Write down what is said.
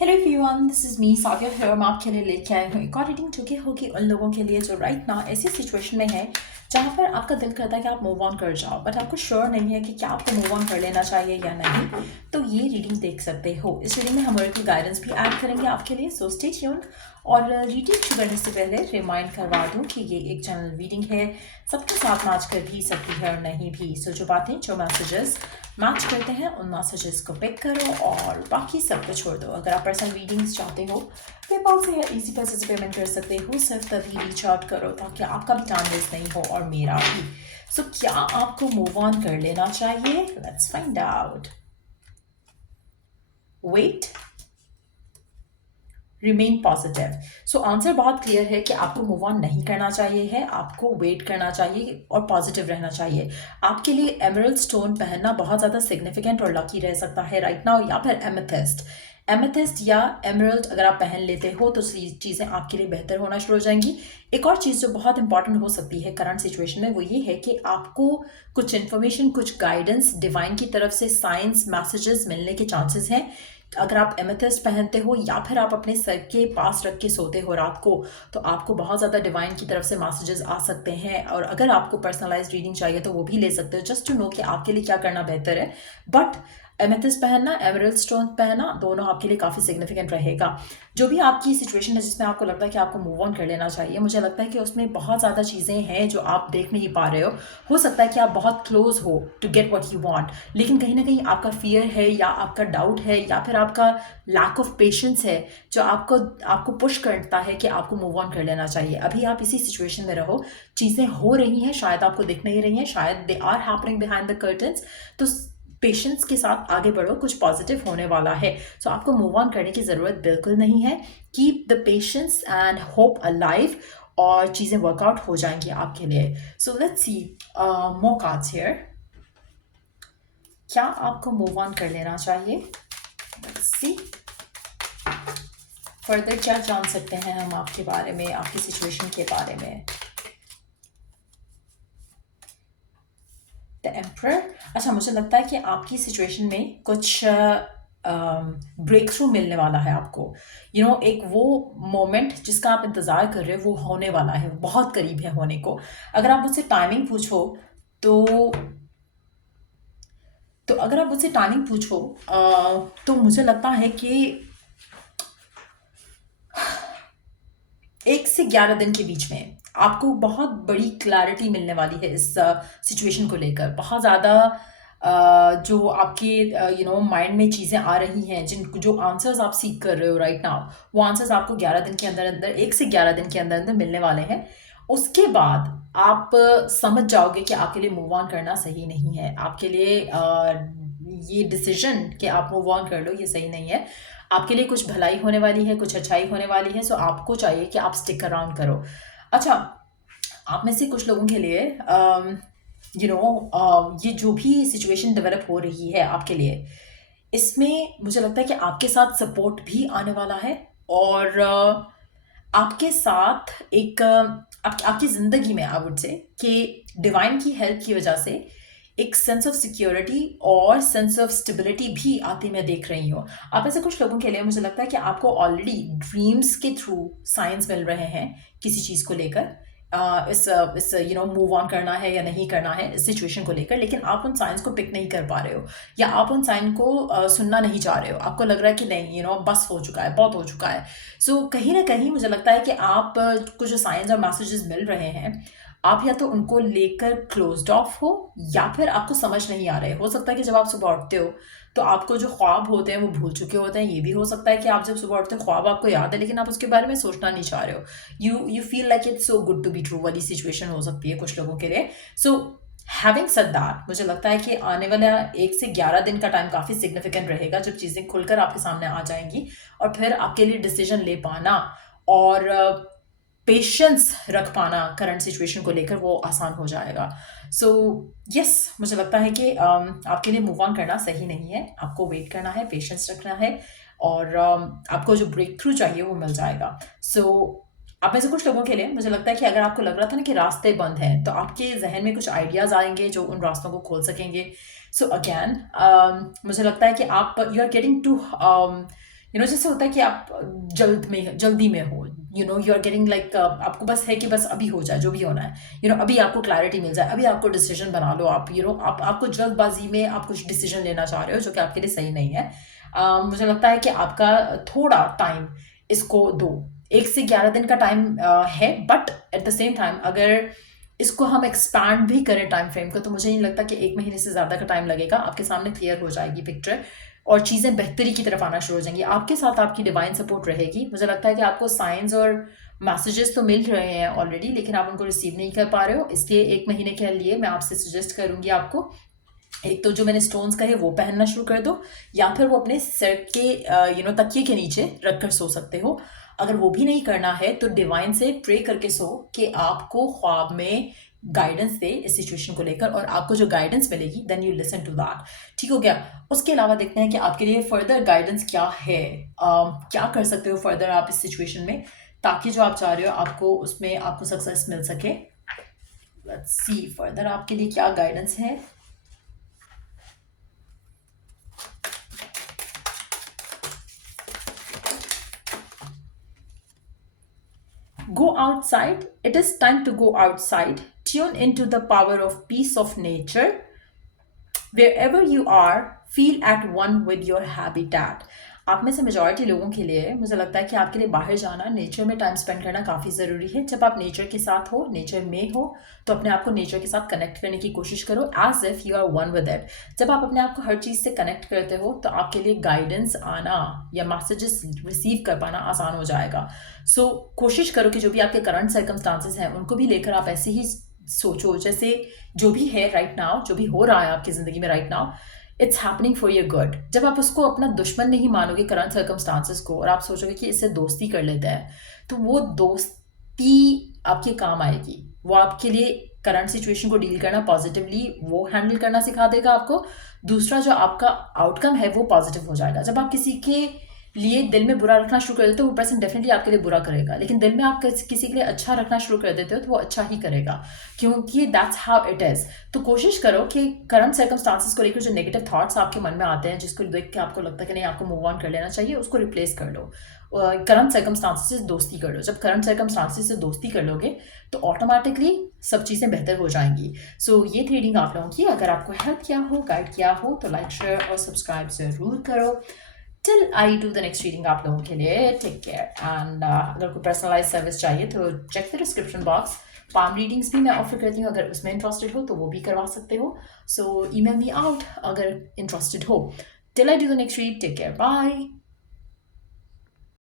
Hello everyone, this is me Savia here. मैं आपके लिए लेके आई हूँ एक और रीडिंग जो कि होगी उन लोगों के लिए जो राइट ना ऐसी सिचुएशन में है जहाँ पर आपका दिल करता है कि आप मूव ऑन कर जाओ, बट आपको श्योर नहीं है कि क्या आपको मूव ऑन कर लेना चाहिए या नहीं। तो ये रीडिंग देख सकते हो। इस रीडिंग में हम की गाइडेंस भी ऐड करेंगे आपके लिए, सो स्टे ट्यून्ड। और रीडिंग शुरू करने से पहले रिमाइंड करवा दूँ कि ये एक जनरल रीडिंग है, सबके साथ मैच कर भी सकती है और नहीं भी। सो जो बातें, जो मैसेजेस मैच करते हैं उन मैसेजेस को पिक करो और बाकी सब को छोड़ दो। अगर आप पर्सनल रीडिंग्स चाहते हो, पेपाल से या इजी पैसे से पेमेंट कर सकते हो। सिर्फ तभी रीच आउट करो ताकि आपका भी टाइम वेस्ट नहीं हो और मेरा भी। सो क्या आपको मूव ऑन कर लेना चाहिए? Let's find out. Wait, remain positive. So answer बहुत क्लियर है कि आपको मूव ऑन नहीं करना चाहिए है, आपको वेट करना चाहिए और पॉजिटिव रहना चाहिए। आपके लिए एमरल्ड स्टोन पहनना बहुत ज़्यादा सिग्निफिकेंट और लकी रह सकता है राइट नाउ, या फिर एमेथिस्ट। एमेथिस्ट या एमरल्ड अगर आप पहन लेते हो तो चीज़ें आपके लिए बेहतर होना शुरू हो जाएंगी। एक और चीज़ जो बहुत इंपॉर्टेंट हो सकती है करंट सिचुएशन में वो ये है कि आपको कुछ इन्फॉर्मेशन, कुछ गाइडेंस डिवाइन की तरफ से, साइंस मैसेजेस मिलने के चांसेस हैं। अगर आप एमेथिस्ट पहनते हो या फिर आप अपने सर के पास रख के सोते हो रात को, तो आपको बहुत ज़्यादा डिवाइन की तरफ से मैसेजेस आ सकते हैं। और अगर आपको पर्सनलाइज्ड रीडिंग चाहिए तो वो भी ले सकते हो, जस्ट टू नो कि आपके लिए क्या करना बेहतर है। बट एमेथिस्ट पहनना, एमरल्ड स्टोन पहनना, दोनों आपके लिए काफ़ी सिग्निफिकेंट रहेगा। जो भी आपकी सिचुएशन है जिसमें आपको लगता है कि आपको मूव ऑन कर लेना चाहिए, मुझे लगता है कि उसमें बहुत ज़्यादा चीज़ें हैं जो आप देख नहीं पा रहे हो सकता है कि आप बहुत क्लोज हो to get what you want, लेकिन कहीं ना कहीं आपका फियर है या आपका डाउट है या फिर आपका लैक ऑफ पेशेंस है जो आपको आपको पुश करता है कि आपको मूव ऑन कर लेना चाहिए। अभी आप इसी सिचुएशन में रहो, चीज़ें हो रही हैं, शायद आपको दिख नहीं रही हैं, शायद they are happening behind the curtains. तो पेशेंस के साथ आगे बढ़ो, कुछ पॉजिटिव होने वाला है। सो आपको मूव ऑन करने की ज़रूरत बिल्कुल नहीं है। Keep the patience and hope alive और चीज़ें वर्कआउट हो जाएंगी आपके लिए। So let's see more cards here. क्या आपको मूव ऑन कर लेना चाहिए? लेट्स सी फर्दर क्या जान सकते हैं हम आपके बारे में, आपकी सिचुएशन के बारे में। The emperor. अच्छा, मुझे लगता है कि आपकी सिचुएशन में कुछ ब्रेक थ्रू मिलने वाला है आपको। एक वो मोमेंट जिसका आप इंतज़ार कर रहे हो वो होने वाला है, बहुत करीब है होने को। अगर आप मुझसे टाइमिंग पूछो तो अगर आप मुझसे टाइमिंग पूछो तो मुझे लगता है कि 1 से 11 दिन के बीच में आपको बहुत बड़ी क्लैरिटी मिलने वाली है इस सिचुएशन को लेकर। बहुत ज़्यादा जो आपके माइंड में चीज़ें आ रही हैं, जिन जो आंसर्स आप सीख कर रहे हो राइट नाउ, वो आंसर्स आपको 11 दिन के अंदर अंदर, 1 से 11 दिन के अंदर अंदर मिलने वाले हैं। उसके बाद आप समझ जाओगे कि आपके लिए मूव ऑन करना सही नहीं है। आपके लिए ये डिसीजन कि आप मूव ऑन कर लो ये सही नहीं है। आपके लिए कुछ भलाई होने वाली है, कुछ अच्छाई होने वाली है। सो आपको चाहिए कि आप स्टिक अराउंड करो। अच्छा, आप में से कुछ लोगों के लिए ये जो भी सिचुएशन डेवलप हो रही है आपके लिए, इसमें मुझे लगता है कि आपके साथ सपोर्ट भी आने वाला है। और आपके साथ एक आपकी ज़िंदगी में आई वुड से कि डिवाइन की हेल्प की वजह से एक सेंस ऑफ सिक्योरिटी और सेंस ऑफ स्टेबिलिटी भी आती मैं देख रही हूँ। आप ऐसे कुछ लोगों के लिए मुझे लगता है कि आपको ऑलरेडी ड्रीम्स के थ्रू साइंस मिल रहे हैं किसी चीज़ को लेकर। इस मूव ऑन करना है या नहीं करना है इस सिचुएशन को लेकर, लेकिन आप उन साइंस को पिक नहीं कर पा रहे हो या आप उन साइन को सुनना नहीं चाह रहे हो। आपको लग रहा है कि नहीं, बस हो चुका है, बहुत हो चुका है। सो कहीं ना कहीं मुझे लगता है कि आप कुछ जो साइंस और मैसेजेस मिल रहे हैं, आप या तो उनको लेकर क्लोज्ड ऑफ हो या फिर आपको समझ नहीं आ रहे। हो सकता है कि जब आप सुबह उठते हो तो आपको जो ख्वाब होते हैं वो भूल चुके होते हैं। ये भी हो सकता है कि आप जब सुबह उठते हो ख्वाब आपको याद है लेकिन आप उसके बारे में सोचना नहीं चाह रहे हो। You feel like it's so good to be true वाली सिचुएशन हो सकती है कुछ लोगों के लिए। सो हैविंग सेड दैट, मुझे लगता है कि आने वाला 1 से 11 दिन का टाइम काफ़ी सिग्निफिकेंट रहेगा जब चीज़ें खुलकर आपके सामने आ जाएंगी और फिर आपके लिए डिसीजन ले पाना और पेशेंस रख पाना करंट सिचुएशन को लेकर वो आसान हो जाएगा। सो यस, मुझे लगता है कि आपके लिए मूव ऑन करना सही नहीं है। आपको वेट करना है, पेशेंस रखना है और आपको जो ब्रेक थ्रू चाहिए वो मिल जाएगा। सो आप में से कुछ लोगों के लिए मुझे लगता है कि अगर आपको लग रहा था ना कि रास्ते बंद हैं, तो आपके जहन में कुछ आइडियाज़ आएंगे जो उन रास्तों को खोल सकेंगे। सो अगैन मुझे लगता है कि आप यू आर गेटिंग टू जैसे होता है कि आप जल्दी में हो, यू आर गेटिंग लाइक, आपको बस है कि बस अभी हो जाए जो भी होना है, अभी आपको क्लैरिटी मिल जाए, अभी आपको डिसीजन बना लो आप, आपको जल्दबाजी में आप कुछ डिसीजन लेना चाह रहे हो जो कि आपके लिए सही नहीं है। मुझे लगता है कि आपका थोड़ा टाइम इसको दो। 1 से 11 दिन का टाइम है, but at the same time अगर इसको हम एक्सपैंड भी करें टाइम फ्रेम को, तो मुझे नहीं लगता कि 1 महीने से ज़्यादा का टाइम लगेगा, आपके सामने क्लियर हो जाएगी पिक्चर और चीज़ें बेहतरी की तरफ आना शुरू हो जाएंगी। आपके साथ आपकी डिवाइन सपोर्ट रहेगी। मुझे लगता है कि आपको साइंस और मैसेजेस तो मिल रहे हैं ऑलरेडी, लेकिन आप उनको रिसीव नहीं कर पा रहे हो, इसलिए 1 महीने के लिए मैं आपसे सजेस्ट करूंगी आपको, एक तो जो मैंने स्टोन्स कहे वो पहनना शुरू कर दो, या फिर वो अपने सर के तकिए के नीचे रख कर सो सकते हो। अगर वो भी नहीं करना है तो डिवाइन से प्रे करके सो कि आपको ख्वाब में गाइडेंस दे इस सिचुएशन को लेकर, और आपको जो गाइडेंस मिलेगी then you listen to that. ठीक हो गया। उसके अलावा देखते हैं कि आपके लिए फर्दर गाइडेंस क्या है, क्या कर सकते हो फर्दर आप इस सिचुएशन में, ताकि जो आप चाह रहे हो आपको उसमें आपको सक्सेस मिल सके। लेट्स सी फर्दर आपके लिए क्या गाइडेंस है। Go outside. It is time to go outside. Tune into the power of peace of nature. Wherever you are, feel at one with your habitat. आप में से मेजॉरिटी लोगों के लिए मुझे लगता है कि आपके लिए बाहर जाना, नेचर में टाइम स्पेंड करना काफ़ी ज़रूरी है। जब आप नेचर के साथ हो, नेचर में हो, तो अपने आप को नेचर के साथ कनेक्ट करने की कोशिश करो, as if you are one with it. जब आप अपने आप को हर चीज़ से कनेक्ट करते हो तो आपके लिए गाइडेंस आना या मैसेजेस रिसीव कर पाना आसान हो जाएगा। सो कोशिश करो कि जो भी आपके करंट सर्कमस्टांसेस हैं उनको भी लेकर आप ऐसे ही सोचो जैसे जो भी है राइट नाउ, जो भी हो रहा है आपकी ज़िंदगी में right now, it's happening for your good. जब आप उसको अपना दुश्मन नहीं मानोगे करंट सर्कमस्टांसेस को, और आप सोचोगे कि इससे दोस्ती कर लेते हैं, तो वो दोस्ती आपके काम आएगी। वो आपके लिए करंट सिचुएशन को डील करना पॉजिटिवली वो हैंडल करना सिखा देगा आपको। दूसरा, जो आपका आउटकम है वो पॉजिटिव हो जाएगा। जब आप किसी के लिए दिल में बुरा रखना शुरू कर देते हो, वो पर्सन डेफिनेटली आपके लिए बुरा करेगा, लेकिन दिल में आप किसी के लिए अच्छा रखना शुरू कर देते हो तो वो अच्छा ही करेगा, क्योंकि दैट्स हाउ इट इज़। तो कोशिश करो कि करंट सर्कमस्टांसेस को लेकर जो नेगेटिव थॉट्स आपके मन में आते हैं, जिसको देख के आपको लगता है कि नहीं आपको मूव ऑन कर लेना चाहिए, उसको रिप्लेस कर लो, करंट सर्कमस्टांसेस से दोस्ती कर लो। जब करंट सर्कमस्टांसेस से दोस्ती कर लोगे तो ऑटोमेटिकली सब चीज़ें बेहतर हो जाएंगी। सो ये थी रीडिंग आप लोगों की। अगर आपको हेल्प किया हो, गाइड किया हो, तो लाइक, शेयर और सब्सक्राइब ज़रूर करो। Till I do the next reading आप लोगों के लिए, टेक केयर। एंड अगर कोई पर्सनलाइज सर्विस चाहिए तो check the description box. Palm readings भी मैं ऑफर करती हूँ, अगर उसमें इंटरेस्टेड हो तो वो भी करवा सकते हो। सो ईमेल मी आउट अगर इंटरेस्टेड हो। Till I do the next read, take care, bye.